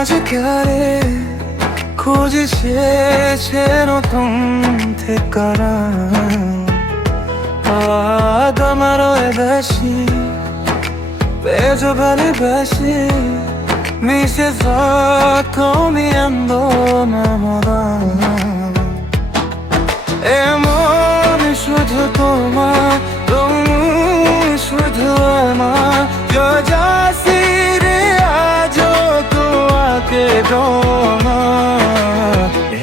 মাঝখানে খুঁজছে নতুন ঠিকানা তোমারও বেশি 배져발이 미세서 고미안도 나무다 에모니 শুধু তোমার 너무 শুধু আমার 여자 시리 아주 তোয়াকে দোনা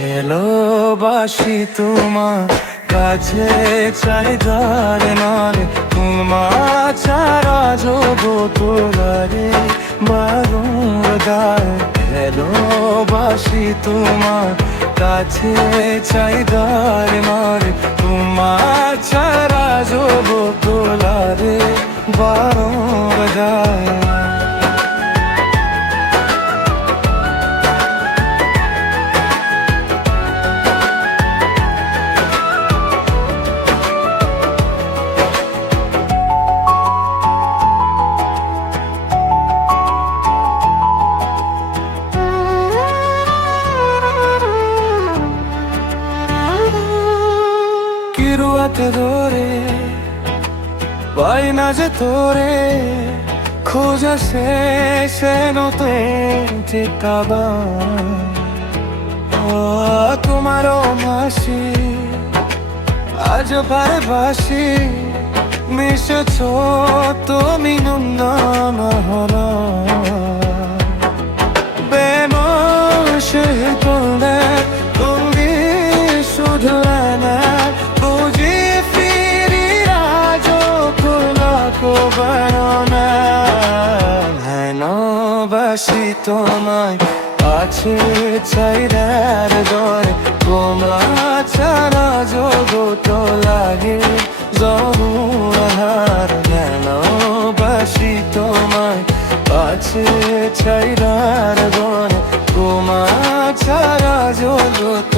এলোবাসি তোমার কাছে চাই ধারে মারে তোমার ছাড়া জগতলারে বারুদায় এলোবাসি তোমার কাছে চাই ধারে মারে তোমার ছাড়া জগতলারে বারুদায় কিরুয়াতে ধরে পাই না যে তোরে খোঁজা শেষে নতুন ঠিকানা তোমারও মাসি আজ ভালোবাসি মিশেছ তুমি নন্দন হলো বেমশ করলে তুমি শুধু না ভালোবাসি তোমায় আছে চাইদার দরে তোমার ছাড়া জগত লাগে জহুয়ার ভালোবাসি তোমায় আছে চাইদার দরে তোমার ছাড়া জগত